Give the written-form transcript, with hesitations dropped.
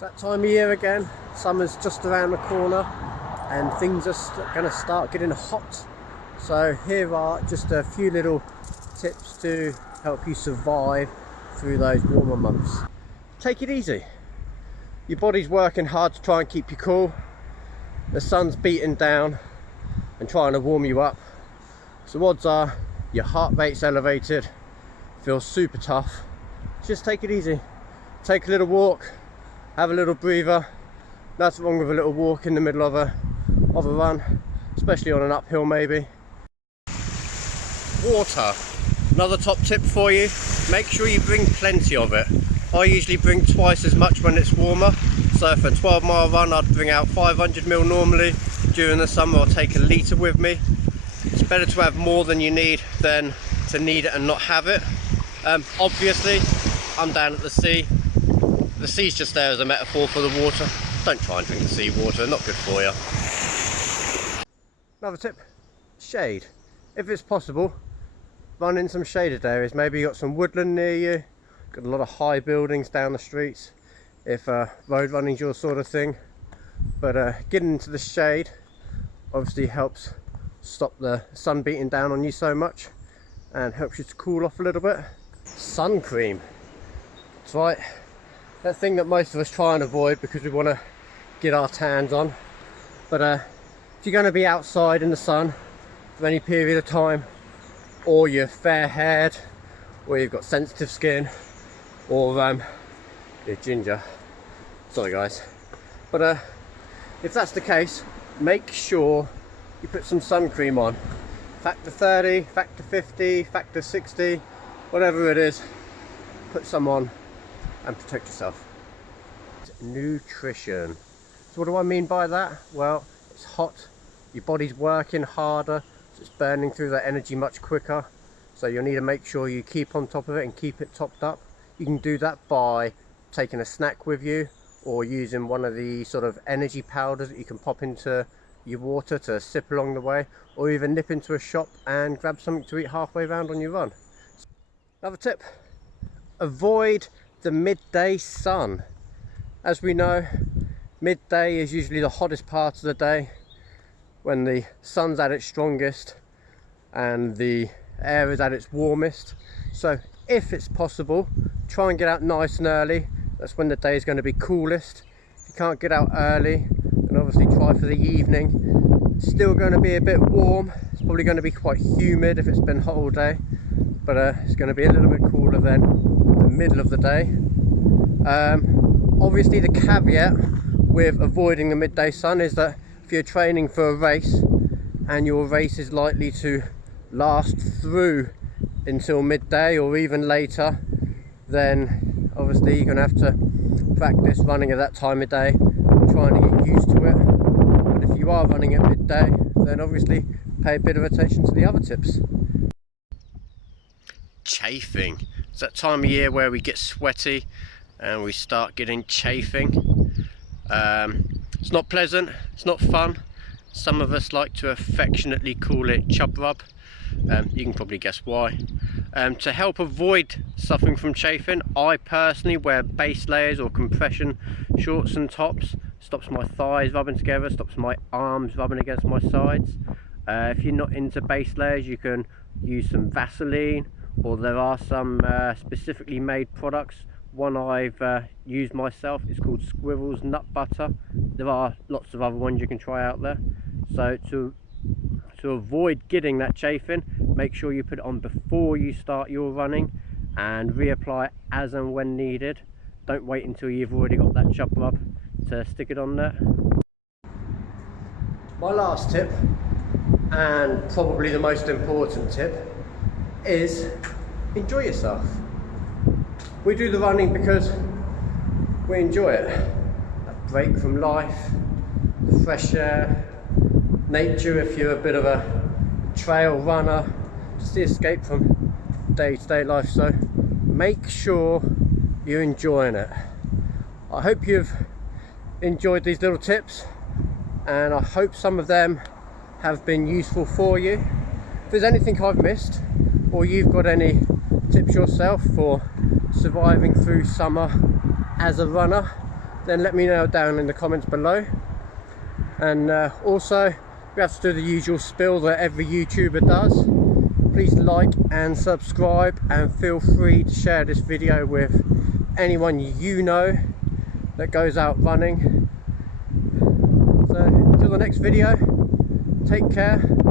It's that time of year again. Summer's just around the corner and things are going to start getting hot. So here are just a few little tips to help you survive through those warmer months. Take it easy. Your body's working hard to try and keep you cool. The sun's beating down and trying to warm you up. So odds are your heart rate's elevated, feels super tough. Just take it easy. Take a little walk, have a little breather. Nothing wrong with a little walk in the middle of a run, especially on an uphill maybe. Water, another top tip for you. Make sure you bring plenty of it. I usually bring twice as much when it's warmer. So for a 12-mile run I'd bring out 500ml normally. During the summer I'll take a litre with me. It's better to have more than you need than to need it and not have it. Obviously I'm down at the sea. The sea's just there as a metaphor for the water. Don't try and drink the sea water, not good for you. Another tip, shade. If it's possible, run in some shaded areas. Maybe you got some woodland near you, got a lot of high buildings down the streets, if road running's your sort of thing. But getting into the shade obviously helps stop the sun beating down on you so much and helps you to cool off a little bit. Sun cream, that's right. That thing that most of us try and avoid because we want to get our tans on. But if you're going to be outside in the sun for any period of time, or you're fair haired, or you've got sensitive skin, or you're ginger, sorry guys, but if that's the case, make sure you put some sun cream on. Factor 30, factor 50, factor 60, whatever it is, put some on and protect yourself. Nutrition. So what do I mean by that? Well, it's hot, your body's working harder, so it's burning through that energy much quicker. So you'll need to make sure you keep on top of it and keep it topped up. You can do that by taking a snack with you, or using one of the sort of energy powders that you can pop into your water to sip along the way, or even nip into a shop and grab something to eat halfway around on your run. Another tip, avoid the midday sun. As we know, midday is usually the hottest part of the day, when the sun's at its strongest and the air is at its warmest. So if it's possible, try and get out nice and early. That's when the day is going to be coolest. If you can't get out early, then obviously try for the evening. It's still going to be a bit warm. It's probably going to be quite humid if it's been hot all day, but it's going to be a little bit cooler then the middle of the day. Obviously the caveat with avoiding the midday sun is that if you're training for a race and your race is likely to last through until midday or even later, then obviously you're going to have to practice running at that time of day, trying to get used to it. But if you are running at midday, then obviously pay a bit of attention to the other tips. Chafing. It's that time of year where we get sweaty and we start getting chafing. It's not pleasant, it's not fun. Some of us like to affectionately call it chub rub. You can probably guess why. To help avoid suffering from chafing, I personally wear base layers or compression shorts and tops. Stops my thighs rubbing together, stops my arms rubbing against my sides. If you're not into base layers, you can use some Vaseline, or there are some specifically made products. One I've used myself is called Squirrel's Nut Butter. There are lots of other ones you can try out there. So to avoid getting that chafing, make sure you put it on before you start your running and reapply as and when needed. Don't wait until you've already got that chub rub to stick it on there. My last tip, and probably the most important tip, is enjoy yourself. We do the running because we enjoy it. A break from life, the fresh air, nature if you're a bit of a trail runner, just the escape from day-to-day life. So make sure you're enjoying it. I hope you've enjoyed these little tips, and I hope some of them have been useful for you. If there's anything I've missed, or you've got any tips yourself for surviving through summer as a runner, then let me know down in the comments below. And also, we have to do the usual spiel that every YouTuber does. Please like and subscribe, and feel free to share this video with anyone you know that goes out running. So until the next video, take care.